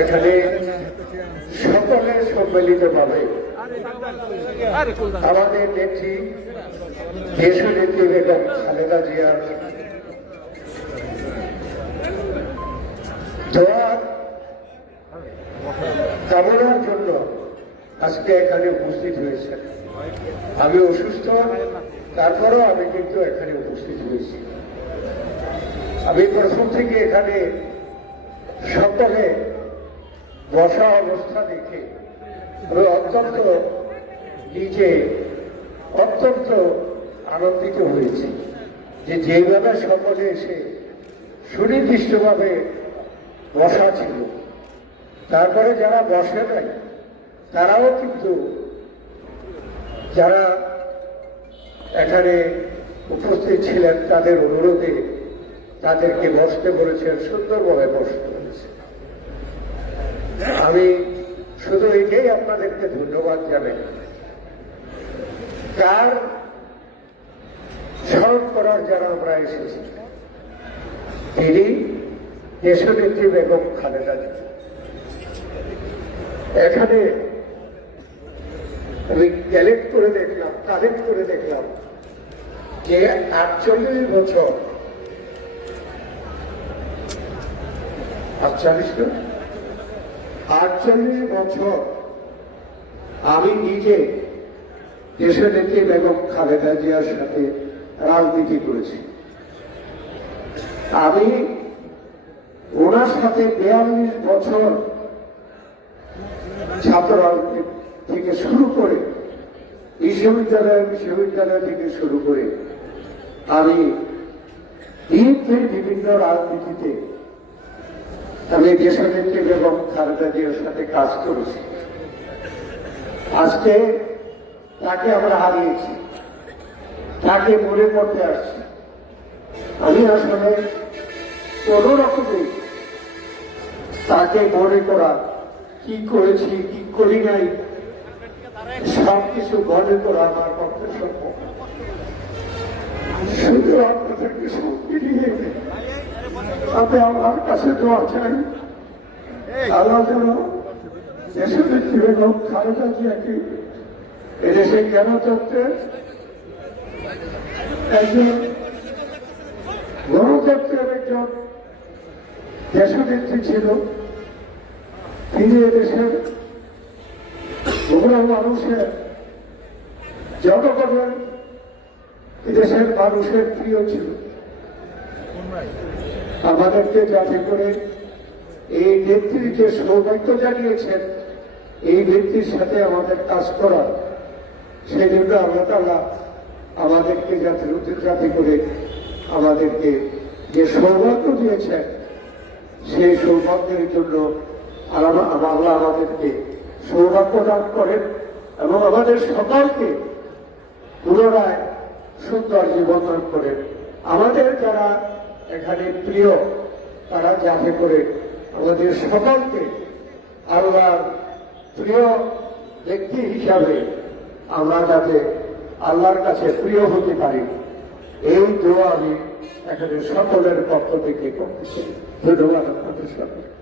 এখানে সকলে সম্মিলিত ভাবে আমাদের নেত্রী দেশ নেত্রী বেগম খালেদা জিয়ার কামনার জন্য আজকে এখানে উপস্থিত হয়েছে। আমি অসুস্থ, তারপরেও আমি কিন্তু এখানে উপস্থিত হয়েছি। আমি প্রথম থেকে এখানে সকলে বসা অবস্থা দেখে আমি অত্যন্ত নিজে অত্যন্ত আনন্দিত হয়েছি যে যেভাবে সকলে এসে সুনির্দিষ্টভাবে বসা ছিল। তারপরে যারা বসে নাই, তারাও কিন্তু যারা এখানে উপস্থিত ছিলেন, তাদের অনুরোধে তাদেরকে বসতে বলেছেন, সুন্দরভাবে বসতে বলেছে আমি শুধু এটাই আপনাদেরকে ধন্যবাদ জানাই তার স্মরণ করার যারা আমরা এসেছি, তিনি দেশনেত্রী বেগম খালেদা জিয়া এখানে আমি ক্যালেক্ট করে দেখলাম কালেক্ট করে দেখলাম যে আটচল্লিশ বছর, আটচল্লিশ না? আটচল্লিশ বছর আমি নিজে দেশের নেত্রী বেগম খালেদা জিয়ার সাথে রাজনীতি করেছি। আমি ওনার সাথে বিয়াল্লিশ বছর ছাত্র রাজনীতি থেকে শুরু করে বিশ্ববিদ্যালয় বিশ্ববিদ্যালয় থেকে শুরু করে আমি বিভিন্ন রাজনীতিতে আমি দেশনেত্রী এবং খালেদা জিয়ার সাথে কাজ করেছি। আজকে তাকে আমরা হারিয়েছি। তাকে মনে করতে আসছি। আমি আসলে কোন রকমে তাকে মনে করা কি করেছি, কি করি নাই সব কিছু মনে করা আমার পক্ষে সম্ভব শুধু আপনাদেরকে শক্তি দিয়ে আমি আমার কাছে দোয়া চাই। আল্লাহ যেন দেশের নেত্রী বেগম খালেদা জিয়াকে এদেশে কেন তত্ত্বে একজন গণতন্ত্রের একজন দেশনেত্রী ছিল। তিনি এদেশের বহু মানুষের জনগণের এদেশের মানুষের প্রিয় ছিল। আমাদেরকে যাতে করে এই নেত্রী যে সৌভাগ্য জানিয়েছেন, এই নেত্রীর সাথে আমাদের কাজ করার সেই জন্য আল্লাহ তালা আমাদেরকে যাতে যাতে করে আমাদেরকে যে সৌভাগ্য দিয়েছেন, সেই সৌভাগ্যের জন্য আল্লাহ আমাদেরকে সৌভাগ্য দান করেন এবং আমাদের সকলকে পুনরায় সুন্দর জীবন দান করেন। আমাদের যারা এখানে প্রিয় তারা যাতে করে আমাদের সকলকে আল্লাহর প্রিয় ব্যক্তি হিসাবে আমরা যাতে আল্লাহর কাছে প্রিয় হতে পারি, এই দোয়া আমি এখানে সকলের পক্ষ থেকে করতেছি। ধন্যবাদ আপনাদের সকলকে।